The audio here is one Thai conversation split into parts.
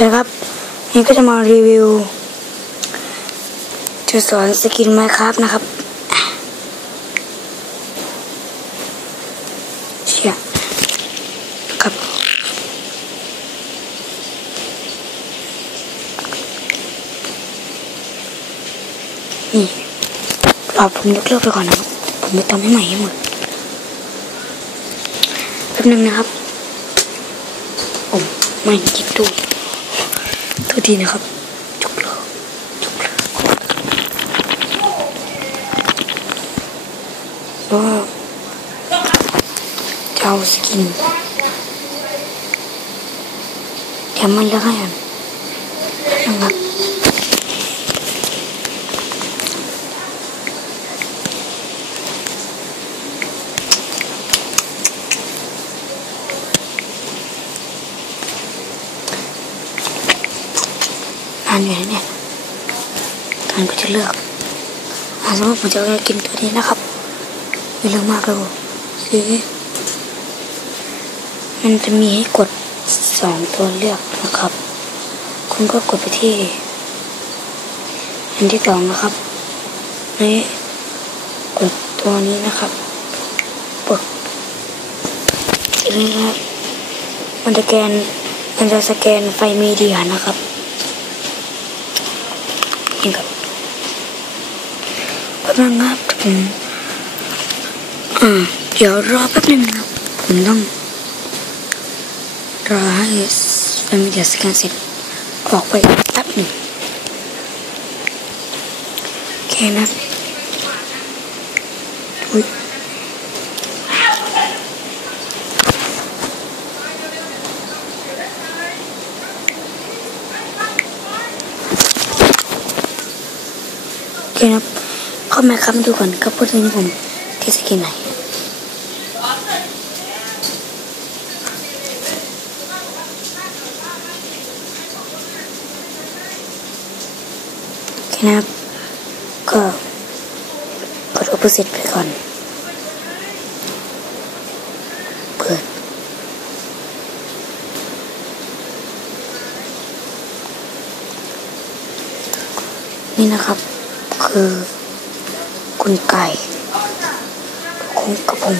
วัสดีครับนี่ก็จะมารีวิวจะสอนสกินไมครับนะครับเชี่ยครับนี่รอผมยกเลิกไปก่อนนะครับ ผมจะทำให้ใหม่ให้หมดแป๊บนึงนะครับผมไม่จิบตู้ โทษทีนะครับจุกเลยจุกเลยกก็จะเอาสกินเดี๋ยวมันแล้วกันนะครับานอยู่เนี่ยทานก็จะเลือกอาสมมติผมจะเอากินตัวนี้นะครับมีเรื่องมากเลยสิมันจะมีให้กดสองตัวเลือกนะครับ คุณก็กดไปที่ อันที่สองนะครับนี่กดตัวนี้นะครับปึกทีนี้ครับมันจะแกนมันจะสแกนไฟมีเดียนะครับ นี่ครับถึงครับผมอ่าเดี๋ยวรอแป๊บนึงนะครับ ผมต้อง รอให้แฟมิเดียสแกนเสร็จ ออกไปแป๊บหนึ่งโอเคนะอุ้ย เคครับเข้ามาครับมาดูก่อนครับพูดนี้ผมที่สกินไหนโอเคนะครับ ก็กด opposite ไปก่อน เปิดนี่นะครับ คือ คุณไก่คงกระผม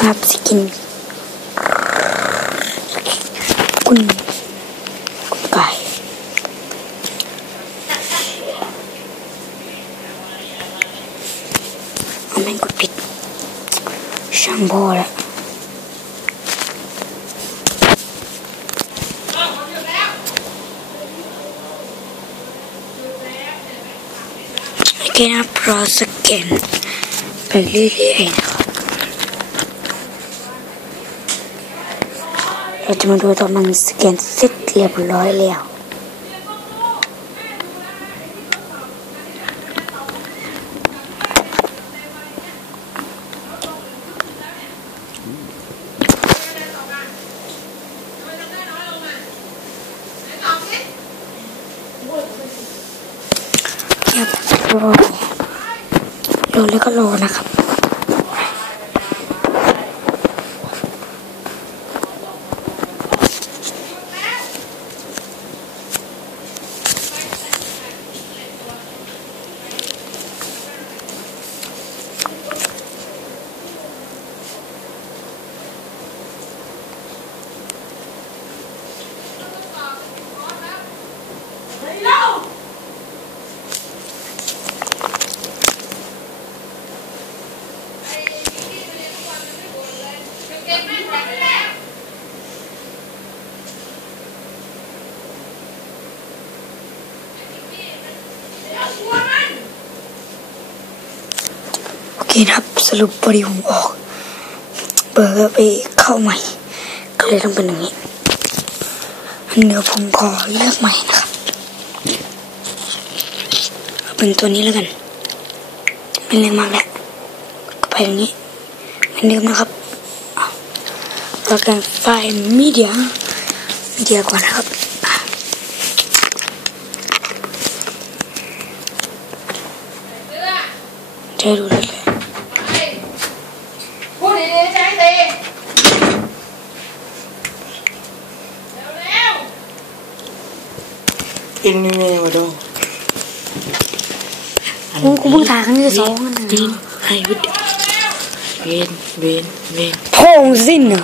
ครับสกิน คุณคุณไก่เอา แม่งกดผิดช่างพอล้วโอเคนะครับรอสแกนไปเรื่อยๆนะครับเราจะมาดูตอนมันสแกนเสร็จเรียบร้อยแล้ว ครับรอรอแล้วก็รอนะครับ ครับสรุปพอดีผมออก เบอร์ไปเข้าใหม่ ก็เลยต้องเป็นอย่างนี้อันเดี๋ยวผมขอเลือกใหม่นะครับเป็นตัวนี้แล้วกันไม่เลงมากแหละก็ไปอย่างนี้เหมือนเดิมนะครับเรากันไฟมีเดียมีเดียกว่อนนะครับเดี๋ดู กินนี่แม่มาดูกูกูเพิ่งถ่ายครั้งที่สองนั่นจีนะนให้วิทย์เวนเวนเวนโพงสิ้นเหรอ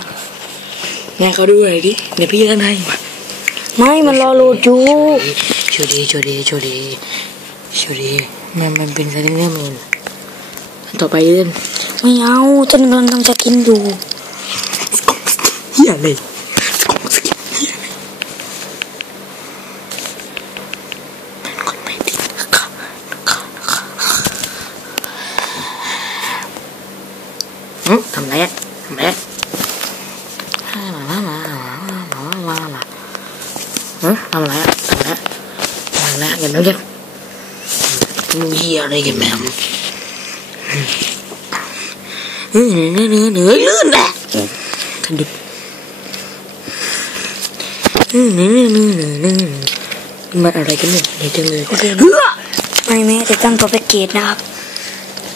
แม่เขาดูหน่อยดิเดี๋ยวพี่เล่นให้ไม่มันรอโหลดอยู่ชูดีชูดีชูดีชูดีมันมันเป็นสลิงเนอร์มูนต่อไปเล่นไม่เอาจนกำลังทำจะกินอยู่เฮียเลยสกองสกิปเฮียเลยมันคนไม่ติดนะคะนะคะนะคะอืมทำไรอะทำไรอะฮ่ามามามามามามามา อืมทำไรอะทำไรอะทำไรอะกันแล้วกันมึงเฮียอะไรกันแม่มเนื้อเนื้อเนื้อเนื้อลื่นแหละทันดิบมันอะไรกันเนี่ยเดี๋ยวจังเลยโอเคเฮ้อไม่แม้แต่ตั้งตัวแพ็กเกจนะครับ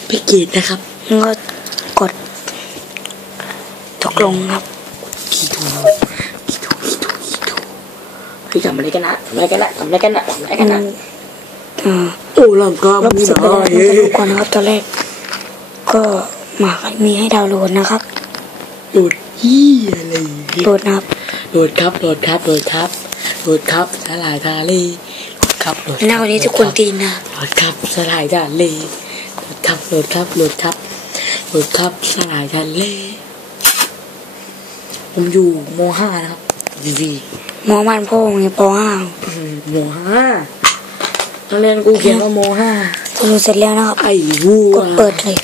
พี่เกดนะครับแล้วก็กดตกลงครับขี้ถูขี้ถูขี้ถูขี้ถู พี่ทำอะไรกันนะทำอะไรกันนะทำอะไรกันนะทำอะไรกันนะอ่าโอ้ลำกาลบสุดไปแล้วผมจะดูก่อนนะครับตอนแรก ก็มากันมีให้ดาวน์โหลดนะครับโหลดเฮียอะไรโหลดนะครับโหลดครับโหลดครับโหลดครับโหลดครับสลายทะเลโหลดครับโหลดหน้าวันนี้ทุกคนตีนนะโหลดครับสลายทะเลโหลดครับโหลดครับโหลดครับโหลดครับสลายทะเลผมอยู่มห้านะครับดีดี มอมันโพงเนี่ยปห้าอืมโมห้าตอนเรียนกูเขียนว่าโมห้าดาวน์โหลดเสร็จแล้วนะครับไอ้วัวกดเปิดเลย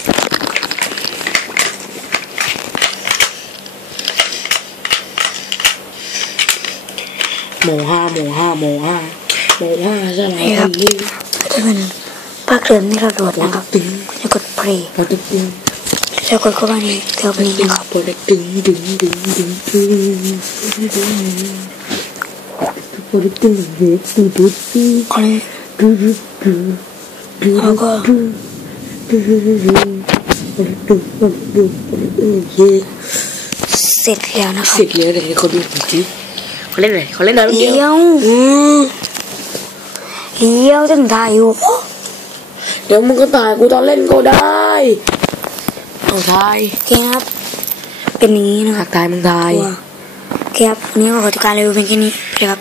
โมห้าโมห้าโมห้าโมห้าใช่ไหมครับจะเป็นภาคเดิมที่เราโหลดนะครับตึงจะกดเพลย์พอตึงตึงแล้วกดเข้ามาในเทอร์นี้นะครับพอตึงตึงตึงตึงตึง ตึงพอตึงตึงตึงตึงตึงตึงคอนตึงตึงตึงแล้วก็ตึงตึงตึงตึงตึงตึงเย่เสร็จแล้วนะครัเสร็บจแล้วเลยเขาดูจริงเขาเล่นอะไรเขาเล่นอะไรเลี้ยวอืมเลี้ยวจนถ่ายอยู่เดี๋ยวมึงก็ตายกูตอนเล่นก็ได้เอาทายโอเคครับเป็นอย่างนี้นะคหัรับกตายมึงตายตัวโอเคครับวันนี้ก็ขอจัดการรีวิวเป็นแค่นี้ไปเลยครับ